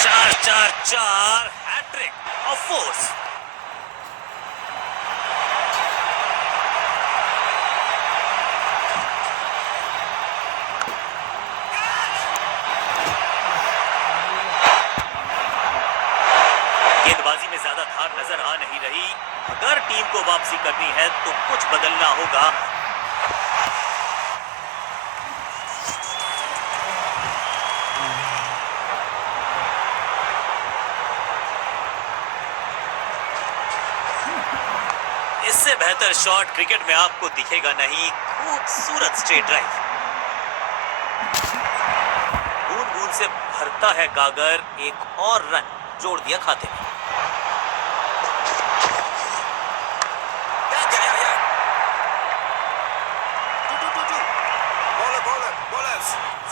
चार चार चार हैट्रिक ऑफ फोर्स। गेंदबाजी में ज्यादा धार नजर आ नहीं रही। अगर टीम को वापसी करनी है तो कुछ बदलना होगा। इससे बेहतर शॉट क्रिकेट में आपको दिखेगा नहीं। खूबसूरत स्ट्रेट ड्राइव, बूंद बूंद से भरता है गागर। एक और रन जोड़ दिया खाते में।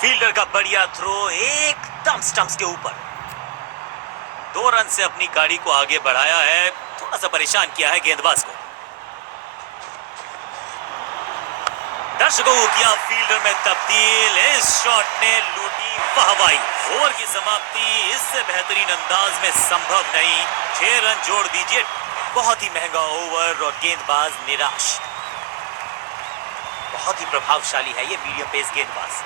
फील्डर का बढ़िया थ्रो एकदम स्टंप्स के ऊपर। 2 रन से अपनी गाड़ी को आगे बढ़ाया है। थोड़ा सा परेशान किया है गेंदबाज को। दर्शकों को किया फील्डर में तब्दील। इस शॉट ने लूटी वाहवाही। ओवर की समाप्ति इससे बेहतरीन अंदाज में संभव नहीं। 6 रन जोड़ दीजिए। बहुत ही महंगा ओवर और गेंदबाज निराश। बहुत ही प्रभावशाली है ये मीडियम पेस गेंदबाज।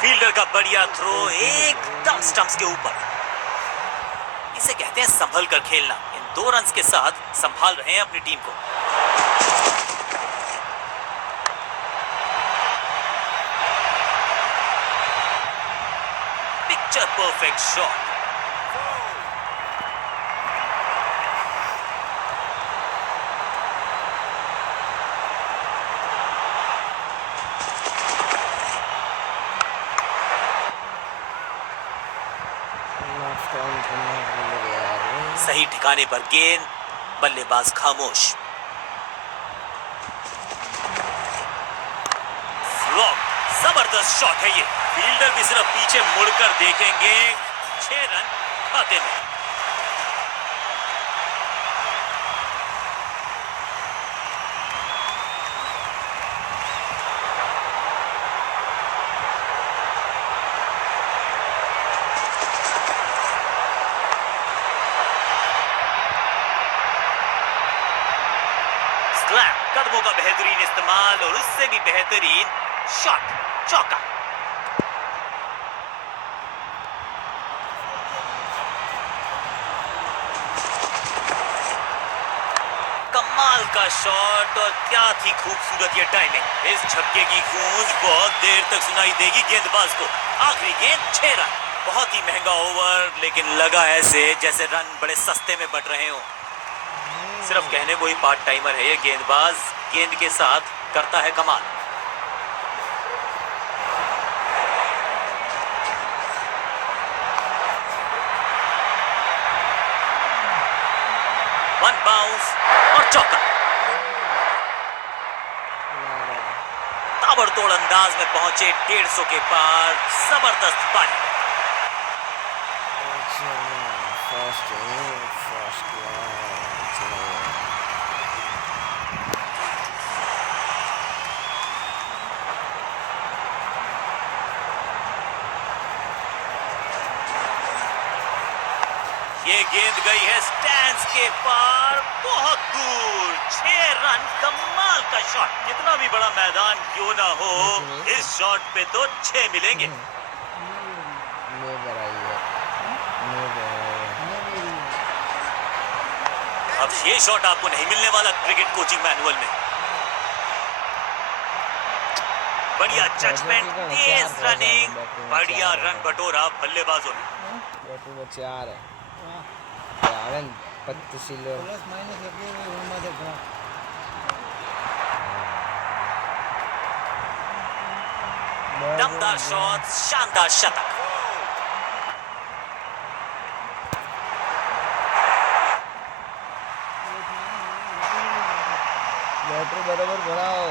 फील्डर का बढ़िया थ्रो एकदम स्टंप्स के ऊपर। इसे कहते हैं संभल कर खेलना। इन 2 रन के साथ संभाल रहे हैं अपनी टीम को। Picture perfect shot. सही ठिकाने पर गेंद, बल्लेबाज खामोश। फ्लॉप, जबरदस्त शॉट है ये। फील्डर भी सिर्फ पीछे मुड़कर देखेंगे। 6 रन खाते में। कदमों का बेहतरीन इस्तेमाल और उससे भी बेहतरीन शॉट, चौका। कमाल का शॉट और क्या थी खूबसूरत ये टाइमिंग। इस छक्के की गूंज बहुत देर तक सुनाई देगी गेंदबाज को। आखिरी गेंद 6 रन। बहुत ही महंगा ओवर, लेकिन लगा ऐसे जैसे रन बड़े सस्ते में बट रहे हो। सिर्फ कहने को ही पार्ट टाइमर है ये गेंदबाज। गेंद के साथ करता है कमाल। वन बाउंस और चौका। ताबड़तोड़ अंदाज में पहुंचे 150 के पार। जबरदस्त पारी। ये गेंद गई है स्टैंड्स के पार, बहुत दूर। 6 रन। कमाल का शॉट। कितना भी बड़ा मैदान क्यों ना हो, इस शॉट पे तो 6 मिलेंगे। अब ये शॉट आपको नहीं मिलने वाला क्रिकेट कोचिंग मैनुअल में। बढ़िया जजमेंट, तेज रनिंग, बढ़िया रन बटोरा बल्लेबाजों ने। 4 है। दमदार शॉट, शानदार शतक। बैटरी बराबर बढ़ाओ।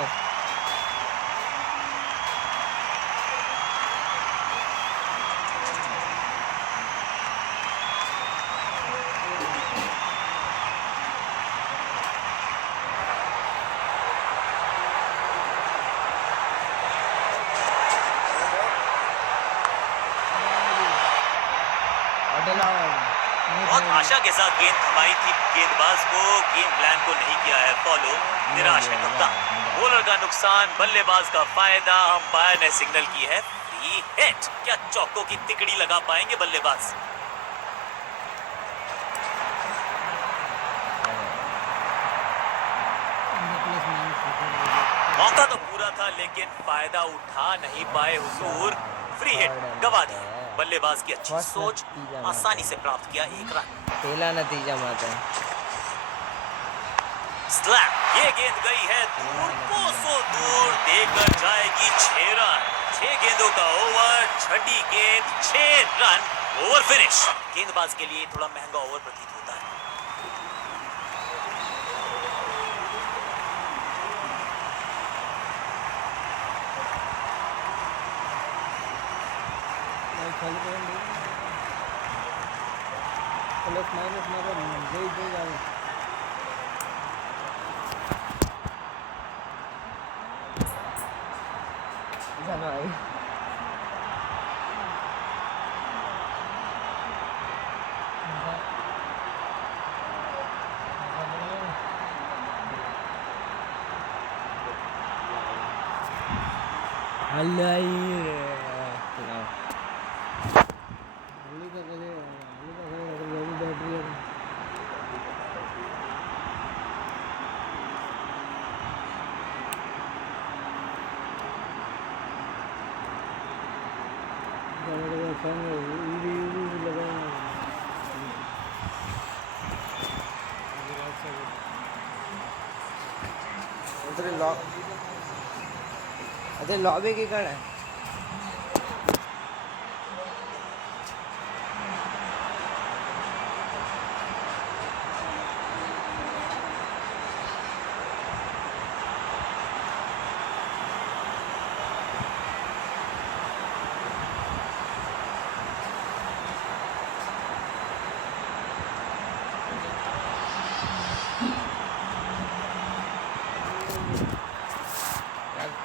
बहुत आशा के साथ गेंद थमाई थी गेंदबाज को, गेम प्लान को नहीं किया है फॉलो, निराश है कप्तान। बॉलर का नुकसान, बल्लेबाज का फायदा, अंपायर ने सिग्नल की है फ्री हिट। क्या चौकों की तिकड़ी लगा पाएंगे बल्लेबाज? मौका तो पूरा था लेकिन फायदा उठा नहीं पाए हुजूर, फ्री हिट गवा दी। बल्लेबाज की अच्छी सोच, आसानी से प्राप्त किया एक रन। पहला नतीजा माता है। स्लैम, ये गेंद गई है दूर, कोसों दूर, देकर जाएगी 6 रन। 6 गेंदों का ओवर, छठी गेंद 6 रन, ओवर फिनिश। गेंदबाज के लिए थोड़ा महंगा ओवर प्रतीत होता है। प्लस माइनस लॉबी की कड़ है।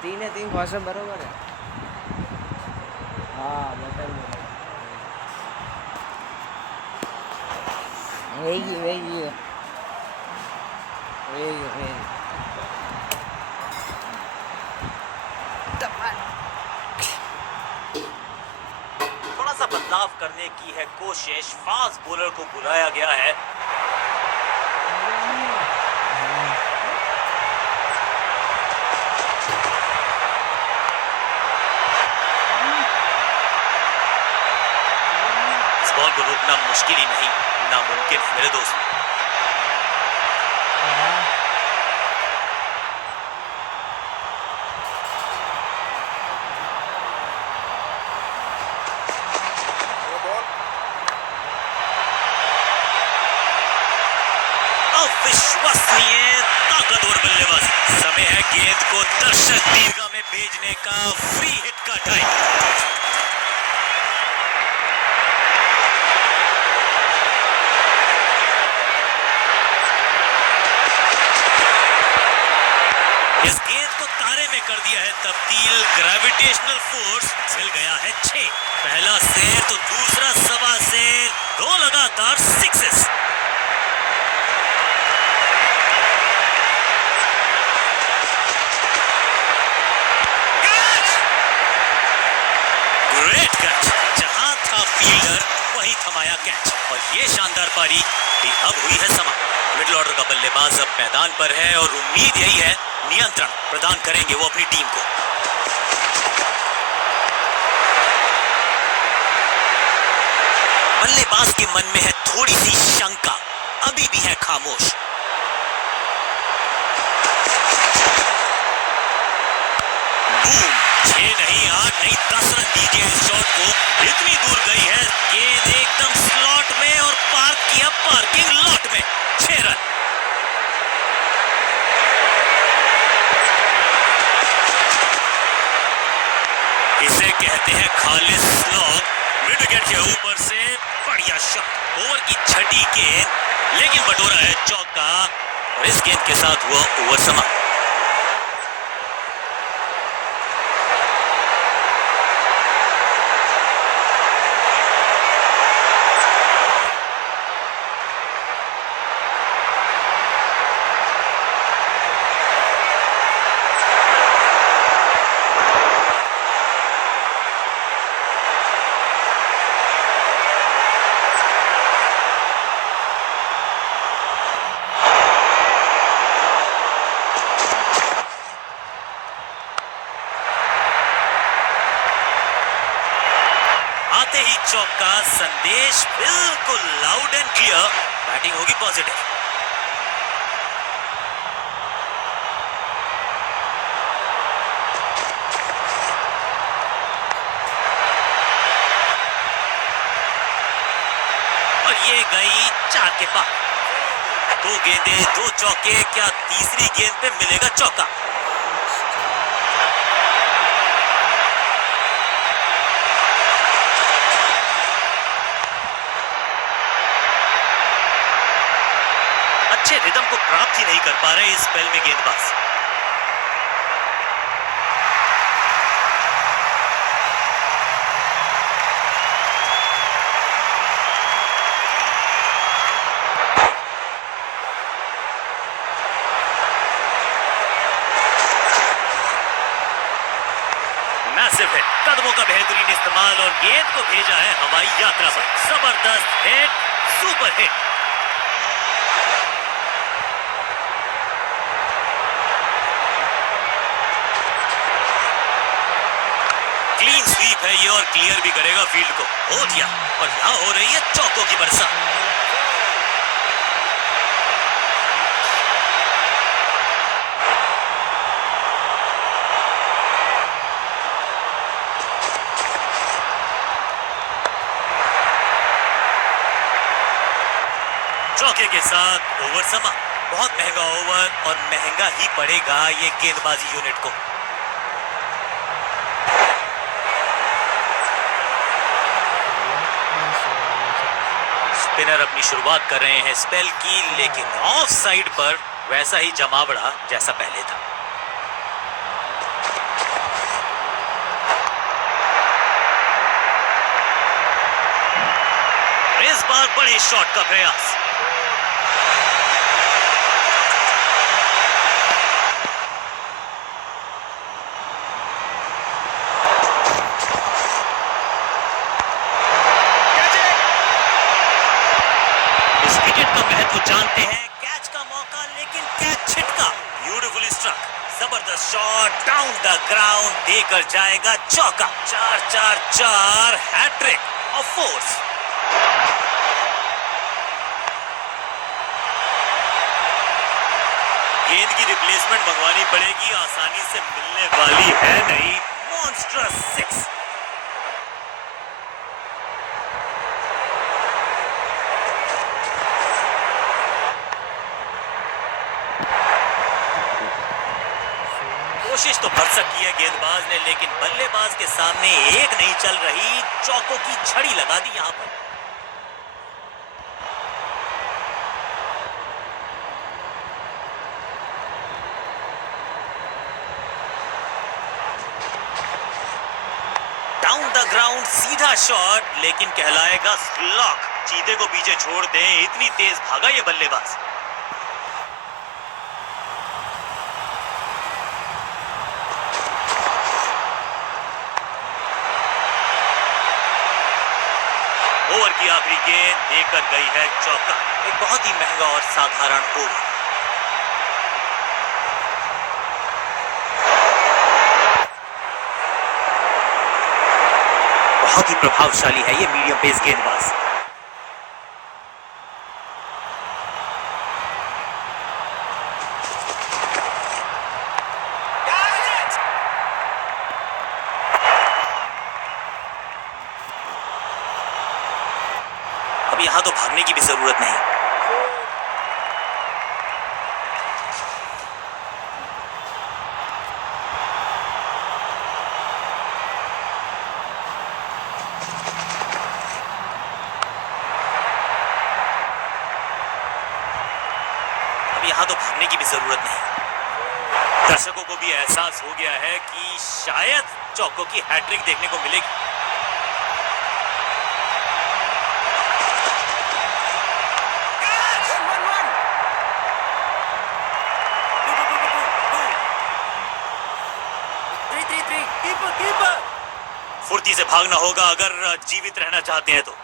तीन है, 3 भाषा बरोबर है। हाँ बटन वही वही थोड़ा सा बदलाव करने की है कोशिश, फास्ट बॉलर को बुलाया गया है। बॉल को रोकना मुश्किल ही नहीं, नामुमकिन मेरे दोस्त। अविश्वसनीय ताकतवर बल्लेबाजी। समय है गेंद को दर्शक दीर्घा में भेजने का, फ्री हिट का टाइम। इस गेंद को तारे में कर दिया है तब्दील, ग्रेविटेशनल फोर्स मिल गया है 6। पहला शेर तो दूसरा सवा शेर, 2 लगातार सिक्सेस। ग्रेट कैच, जहां था फील्डर वहीं थमाया कैच। और ये शानदार पारी भी अब हुई है समा। मिडिल ऑर्डर का बल्लेबाज अब मैदान पर है और उम्मीद यही है नियंत्रण प्रदान करेंगे वो अपनी टीम को। बल्लेबाज के मन में है थोड़ी सी शंका, अभी भी है खामोश। बूम, 6 नहीं 8 नहीं 10 रन दीजिए इस शॉट को। इतनी दूर गई है गेंद, एकदम स्लॉट में और पार्क किया पार्किंग लॉट में। 6 रन। इसे कहते हैं खालिस स्लॉग। मिड विकेट के ऊपर से बढ़िया शॉट, ओवर की छठी गेंद, लेकिन बटोरा है चौका और इस गेंद के साथ हुआ ओवर समाप्त। आते ही चौका, संदेश बिल्कुल लाउड एंड क्लियर, बैटिंग होगी पॉजिटिव। और ये गई 4 के पार। 2 गेंदें, 2 चौके, क्या तीसरी गेंद पे मिलेगा चौका? अच्छे रिदम को प्राप्त ही नहीं कर पा रहे इस स्पेल में गेंदबाज। मैसिव हिट, कदमों का बेहतरीन इस्तेमाल और गेंद को भेजा है हवाई यात्रा पर। जबरदस्त hit, super hit. Clean sweep है ये और क्लियर भी करेगा फील्ड को। हो दिया और यहाँ हो रही है चौकों की बरसात। चौके के साथ ओवर समा। बहुत महंगा ओवर और महंगा ही पड़ेगा ये गेंदबाजी यूनिट को। स्पिनर अपनी शुरुआत कर रहे हैं स्पेल की, लेकिन ऑफ साइड पर वैसा ही जमावड़ा जैसा पहले था। इस बार बड़े शॉट का प्रयास। इस विकेट का महत्व जानते हैं। कैच का मौका, लेकिन कैच छिटका। ब्यूटीफुली स्ट्रक, जबरदस्त शॉट डाउन द ग्राउंड, देकर जाएगा चौका। 4-4-4 हैट्रिक ऑफ फोर्स। गेंद की रिप्लेसमेंट मंगवानी पड़ेगी, आसानी से मिलने वाली है नहीं। मॉन्स्ट्रस 6। कोशिश तो भरसक की है गेंदबाज ने, लेकिन बल्लेबाज के सामने एक नहीं चल रही। चौकों की छड़ी लगा दी यहां पर। डाउन द ग्राउंड सीधा शॉट, लेकिन कहलाएगा स्लॉक। चीते को पीछे छोड़ दें, इतनी तेज भागा ये बल्लेबाज। ओवर की आखिरी गेंद देकर गई है चौका। एक बहुत ही महंगा और साधारण ओवर। बहुत ही प्रभावशाली है ये मीडियम पेस गेंदबाज। अब यहां तो भागने की भी जरूरत नहीं। यहां तो भागने की भी जरूरत नहीं। दर्शकों को भी एहसास हो गया है कि शायद चौकों की हैट्रिक देखने को मिलेगी। फुर्ती से भागना होगा अगर जीवित रहना चाहते हैं तो।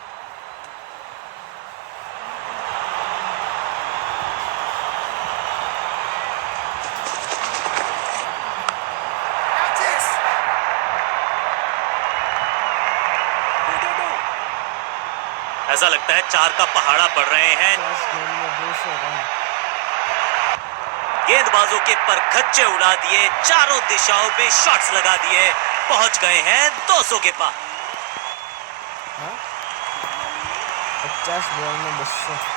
ऐसा लगता है 4 का पहाड़ा पड़ रहे हैं। 10 गेंद में 200 रन। गेंदबाजों के परखच्चे उड़ा दिए, चारों दिशाओं में शॉट्स लगा दिए, पहुंच गए हैं 200 के पार। हाँ 50 बॉल में 200।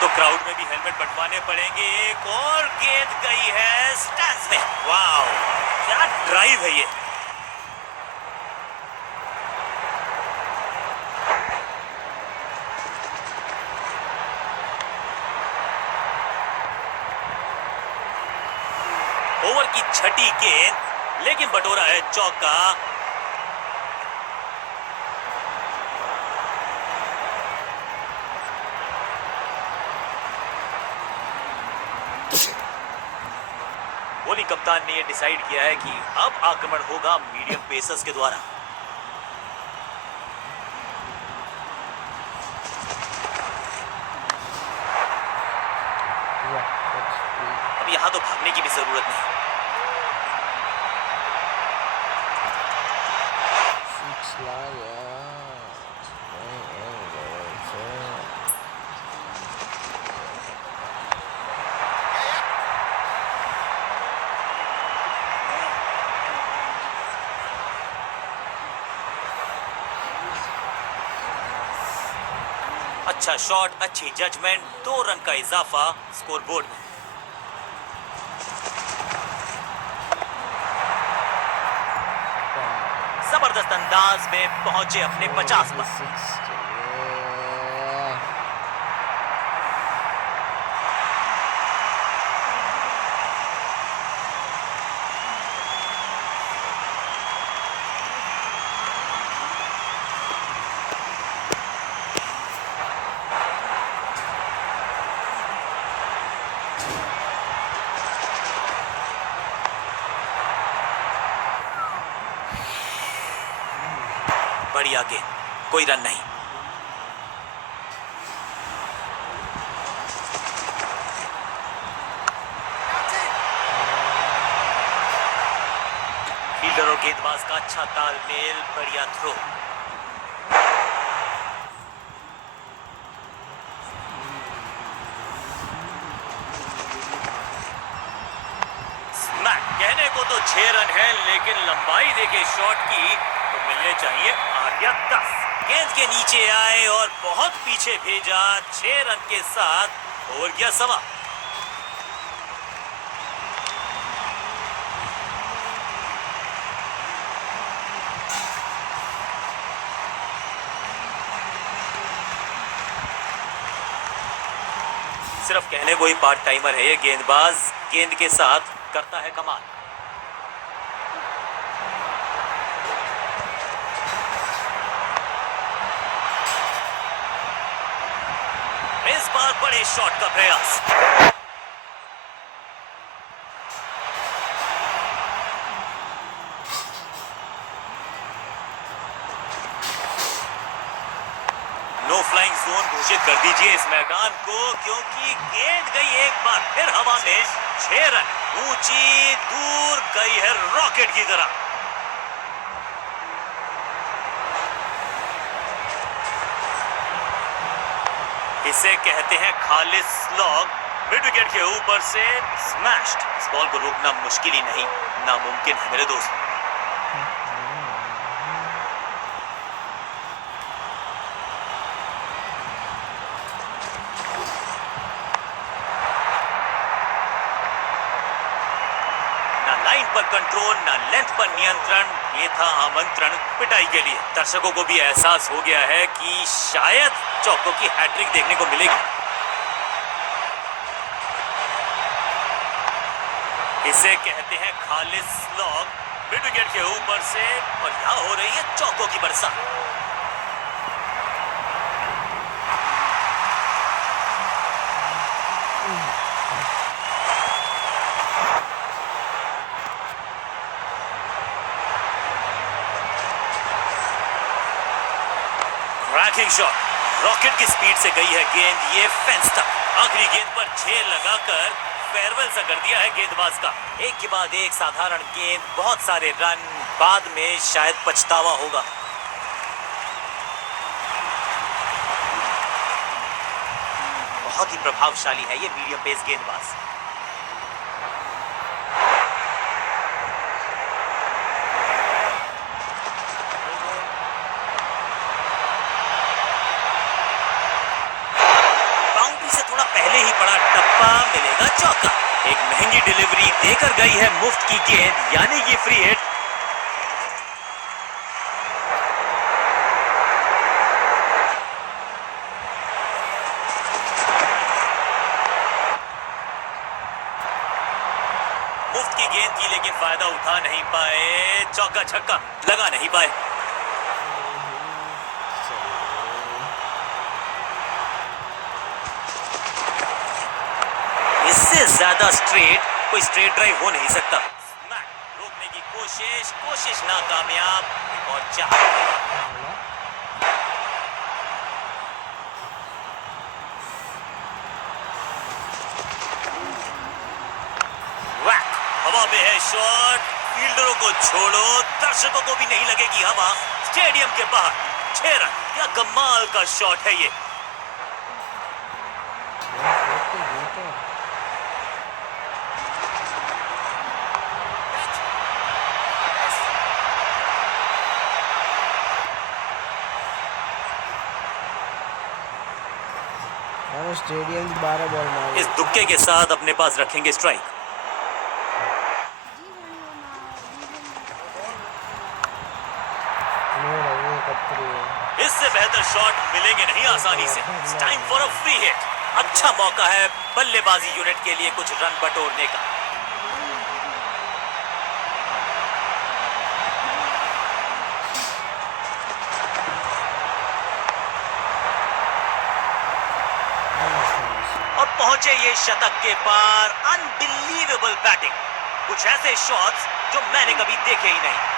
तो क्राउड में भी हेलमेट बंटवाने पड़ेंगे। एक और गेंद गई है स्टैंड्स में। वाओ, क्या ड्राइव है ये। ओवर की छठी गेंद, लेकिन बटोरा है चौका। बॉलिंग कप्तान ने ये डिसाइड किया है कि अब आक्रमण होगा मीडियम पेसर्स के द्वारा। अब यहां तो भागने की भी जरूरत नहीं। अच्छा शॉट, अच्छी जजमेंट, 2 रन का इजाफा स्कोरबोर्ड में। जबरदस्त अंदाज में पहुंचे अपने 50 पर। बढ़िया गेंद, कोई रन नहीं। फील्डर और गेंदबाज का अच्छा तालमेल, बढ़िया थ्रो। स्मैक, कहने को तो 6 रन है, लेकिन लंबाई देखे शॉट की तो मिलने चाहिए 8 या 10। गेंद के नीचे आए और बहुत पीछे भेजा। 6 रन के साथ ओवर गया सवा। सिर्फ कहने को ही पार्ट टाइमर है ये गेंदबाज, गेंद के साथ करता है कमाल। इस बार बड़े शॉट का प्रयास। नो फ्लाइंग जोन घोषित कर दीजिए इस मैदान को, क्योंकि गेंद गई एक बार फिर हवा में। 6 रन, ऊंची दूर गई है रॉकेट की तरह। इसे कहते हैं खालिस स्लॉग। मिड विकेट के ऊपर से स्मैश्ड। इस बॉल को रोकना मुश्किल ही नहीं, नामुमकिन है मेरे दोस्त। ना लाइन पर कंट्रोल, ना लेंथ पर नियंत्रण। ये था आमंत्रण पिटाई के लिए। दर्शकों को भी एहसास हो गया है कि शायद चौकों की हैट्रिक देखने को मिलेगी। इसे कहते हैं खालिस स्लॉग। मिड विकेट के ऊपर से और यहां हो रही है चौकों की बरसात। Cracking shot. रॉकेट की स्पीड से गई है गेंद ये फेंस तक। आखिरी गेंद पर 6 लगाकर फेयरवेल सा कर दिया है गेंदबाज का। एक के बाद एक साधारण गेंद, बहुत सारे रन, बाद में शायद पछतावा होगा। बहुत ही प्रभावशाली है ये मीडियम पेस गेंदबाज। बाउंड्री से थोड़ा पहले ही पड़ा टप्पा, मिलेगा चौका। एक महंगी डिलीवरी देकर गई है मुफ्त की गेंद, यानी कि फ्री हिट। मुफ्त की गेंद की लेकिन फायदा उठा नहीं पाए, चौका छक्का लगा नहीं पाए। इससे ज्यादा स्ट्रेट कोई स्ट्रेट ड्राइव हो नहीं सकता। रोकने की कोशिश नाकामयाब। और चार हवा में है शॉट, फील्डरों को छोड़ो, दर्शकों को भी नहीं लगेगी हवा। स्टेडियम के बाहर 6 रन। क्या कमाल का शॉट है ये। स्टेडियम 12 बॉल मारे। इस दुक्के के साथ अपने पास रखेंगे स्ट्राइक। इससे बेहतर शॉट मिलेंगे नहीं आसानी से। Time for a free hit. अच्छा मौका है बल्लेबाजी यूनिट के लिए कुछ रन बटोरने का। और पहुंचे ये शतक के पार। अनबिलीवेबल बैटिंग, कुछ ऐसे शॉट्स जो मैंने कभी देखे ही नहीं।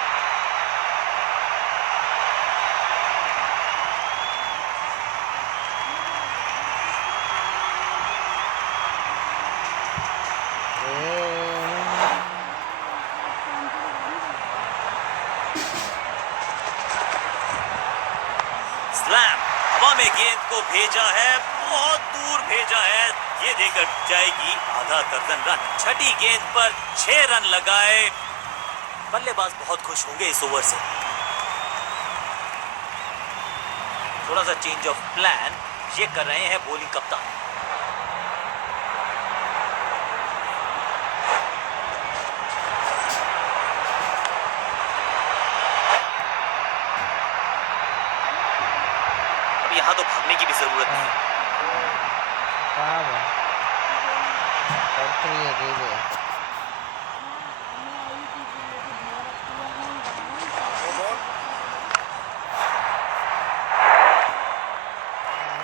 स्लैम, हवा में गेंद को भेजा है, बहुत दूर भेजा है। ये देकर जाएगी आधा दर्जन रन। छठी गेंद पर 6 रन लगाए। बल्लेबाज बहुत खुश होंगे इस ओवर से। थोड़ा सा चेंज ऑफ प्लान ये कर रहे हैं बॉलिंग कप्तान। यहाँ तो भागने की भी जरूरत नहीं।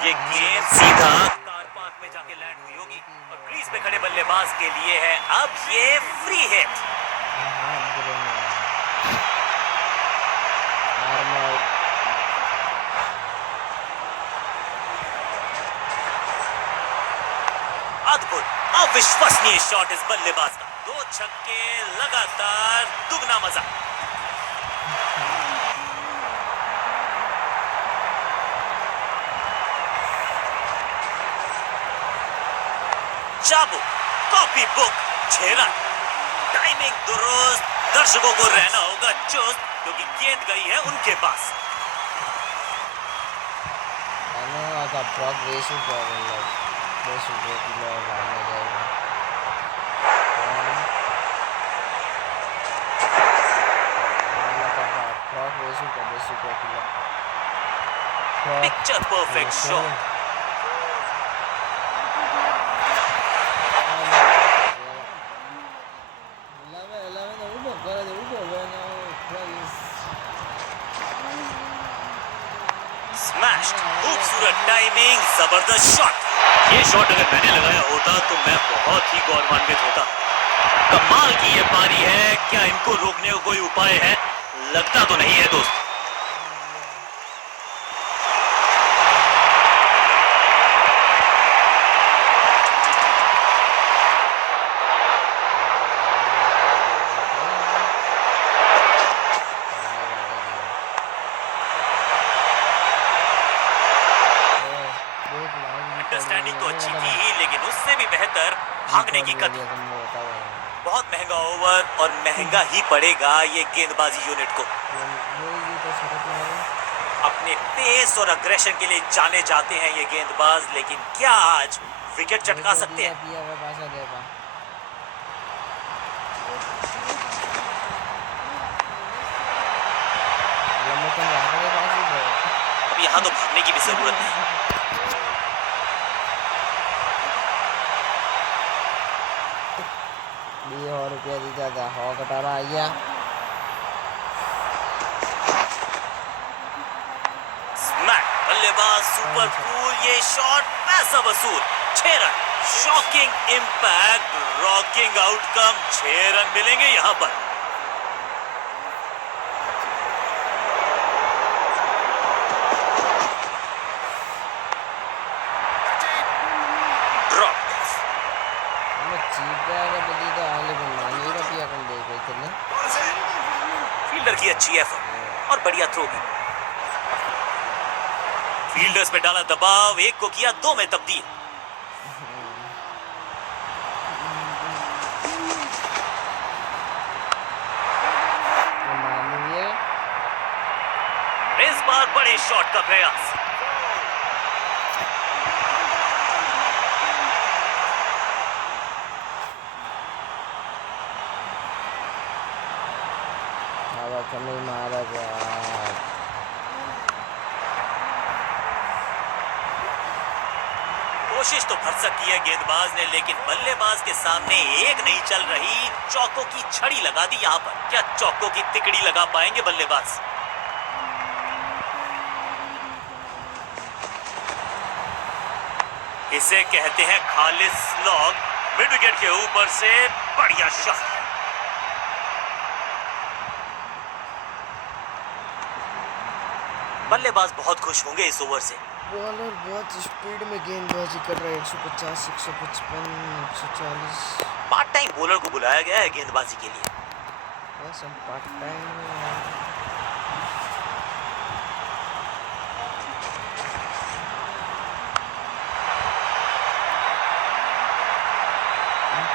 ये गेंद सीधा कार पार्क में जाके लैंड हुई होगी और क्रीज पे खड़े बल्लेबाज के लिए है अब ये फ्री हिट। अद्भुत, अविश्वसनीय शॉट इस बल्लेबाज का। 2 छक्के लगातार, दुगना मजा। चाबुक, कॉपी बुक, 6 रन। टाइमिंग दुरुस्त, दर्शकों को रहना होगा चुस्त क्योंकि गेंद गई है उनके पास। Picture perfect shot. स्मैश्ड, खूबसूरत टाइमिंग, जबरदस्त शॉट। ये शॉट अगर मैंने लगाया होता तो मैं बहुत ही गौरवान्वित होता। कमाल की ये पारी है, क्या इनको रोकने का कोई उपाय है? लगता तो नहीं है दोस्त। थी ही, लेकिन उससे भी बेहतर भागने की गति। बहुत महंगा ओवर और महंगा ही पड़ेगा ये गेंदबाजी यूनिट को। अपने पेस और अग्रेशन के लिए जाने जाते हैं ये गेंदबाज, लेकिन क्या आज विकेट चटका सकते हैं? अब यहाँ तो भागने की भी जरूरत नहीं। ₹100 दी जाता हो कटारा आया। स्मैक, बल्लेबाज सुपर कूल, ये शॉट पैसा वसूल। 6 run, shocking impact, rocking outcome. 6 run मिलेंगे यहाँ पर। फील्डर की अच्छी एफर्ट और बढ़िया थ्रो भी। फील्डर्स पे डाला दबाव, एक को किया 2 में तब्दील। इस बार बड़े शॉट का प्रयास। नहीं मारा गया। कोशिश तो भरसक की है गेंदबाज ने, लेकिन बल्लेबाज के सामने एक नहीं चल रही। चौकों की छड़ी लगा दी यहाँ पर। क्या चौकों की तिकड़ी लगा पाएंगे बल्लेबाज? इसे कहते हैं खालिस स्लॉग। मिड विकेट के ऊपर से बढ़िया शॉट। बल्लेबाज बहुत खुश होंगे इस ओवर से। बॉलर बहुत स्पीड में गेंदबाजी कर रहा है। 150, 155, 140। पार्ट टाइम बॉलर को बुलाया गया है गेंदबाजी के लिए। बस हम पार्ट टाइम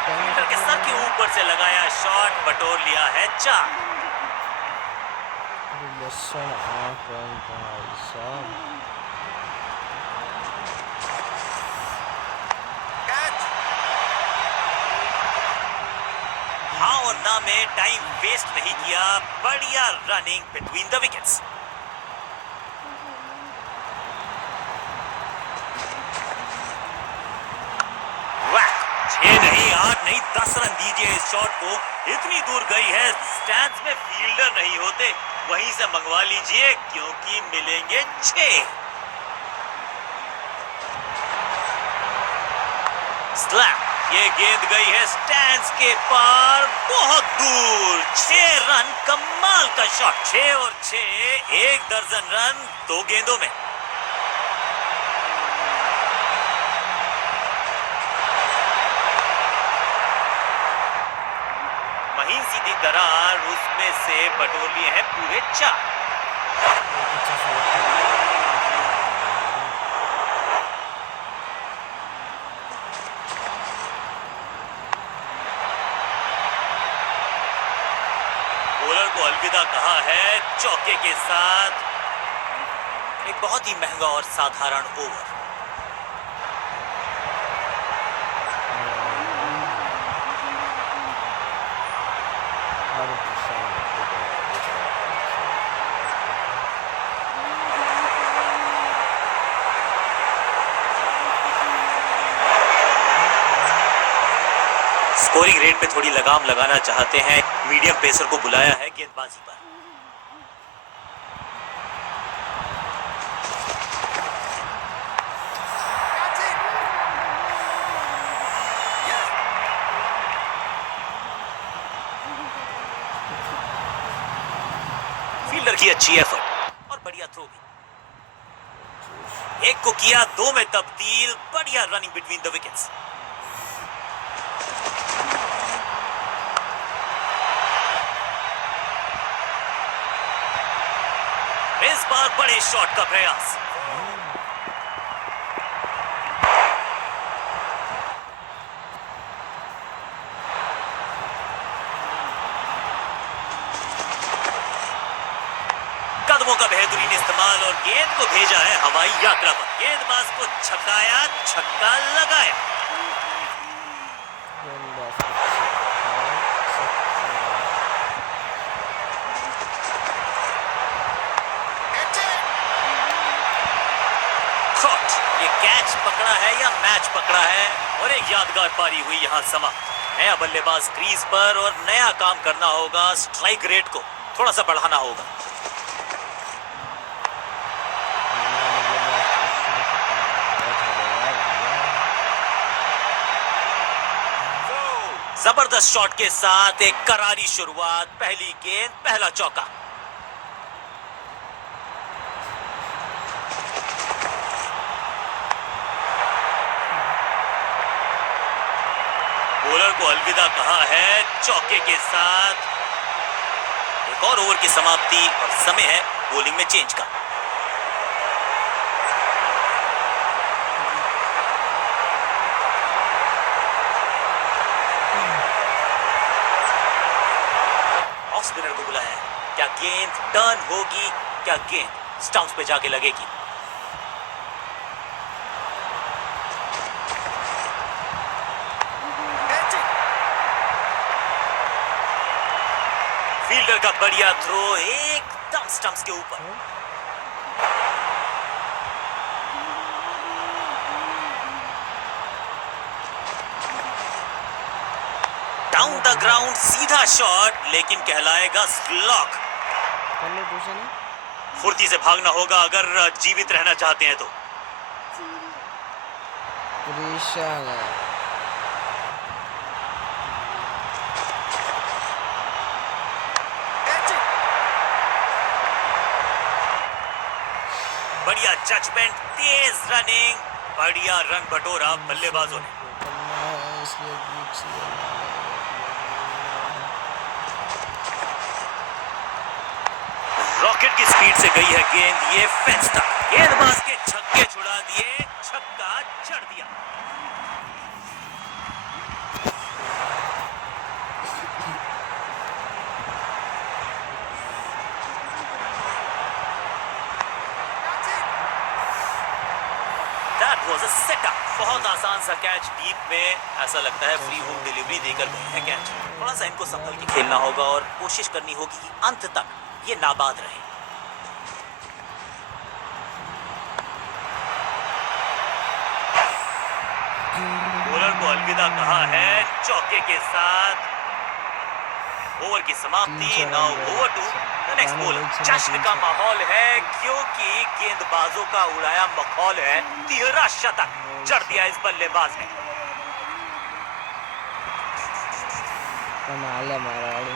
फील्डर के सर के ऊपर से लगाया शॉट, बटोर लिया है 4। हाँ और ना में टाइम वेस्ट नहीं किया। बढ़िया रनिंग बिटवीन द विकेट्स। वाह, 6 नहीं, 8 नहीं, 10 रन दीजिए इस शॉट को। इतनी दूर गई है, स्टैंड्स में फील्डर नहीं होते, वहीं से मंगवा लीजिए क्योंकि मिलेंगे 6। स्लैम, ये गेंद गई है स्टैंड्स के पार, बहुत दूर। 6 रन, कमाल का शॉट। 6 और 6, 1 दर्जन रन 2 गेंदों में। महीन सीधी दरार, उसमें से बटोर लिए हैं पूरे 4। बॉलर को अलविदा कहा है चौके के साथ। एक बहुत ही महंगा और साधारण ओवर। स्कोरिंग रेट पे थोड़ी लगाम लगाना चाहते हैं, मीडियम पेसर को बुलाया है गेंदबाजी पर। फील्डर की अच्छी एफर्ट और बढ़िया थ्रो भी। एक को किया 2 में तब्दील। बढ़िया रनिंग बिटवीन द विकेट्स। इस बार बड़े शॉट का प्रयास। का बेहतरीन इस्तेमाल और गेंद को भेजा है हवाई यात्रा पर। गेंदबाज को छकाया, छक्का लगाया। गेंदबाज को छक्का, शॉट, ये कैच पकड़ा है या मैच पकड़ा है, और एक यादगार पारी हुई यहाँ समा। नया बल्लेबाज क्रीज पर और नया काम करना होगा। स्ट्राइक रेट को थोड़ा सा बढ़ाना होगा। जबरदस्त शॉट के साथ एक करारी शुरुआत। पहली गेंद, पहला चौका। बॉलर को अलविदा कहा है चौके के साथ। एक और ओवर की समाप्ति और समय है बॉलिंग में चेंज का। ऑफ स्पिनर को बुलाया है। क्या गेंद टर्न होगी? क्या गेंद स्टंप्स पे जाके लगेगी? फील्डर का बढ़िया थ्रो एकदम स्टंप्स के ऊपर। डाउन द ग्राउंड सीधा शॉट, लेकिन कहलाएगा स्लॉग। फुर्ती से भागना होगा अगर जीवित रहना चाहते हैं तो। बढ़िया जजमेंट, तेज रनिंग, बढ़िया रन बटोरा बल्लेबाजों ने। रॉकेट की स्पीड से गई है गेंद, ये फेंस था। गेंदबाज के छक्के छुड़ा दिए, छक्का जड़ दिया। That was a setup. बहुत आसान सा कैच डीप में, ऐसा लगता है फ्री होम डिलीवरी देकर गए हैं कैच। थोड़ा सा इनको संभल के खेलना होगा और कोशिश करनी होगी कि अंत तक ये नाबाद रहे। बॉलर को अलविदा कहा है चौके के साथ। ओवर की समाप्ति, now over to the next bowler. जश्न का माहौल है क्योंकि गेंदबाजों का उड़ाया मखौल है। 13 शतक जड़ दिया इस बल्लेबाज ने। कमाल है मारवाड़ी।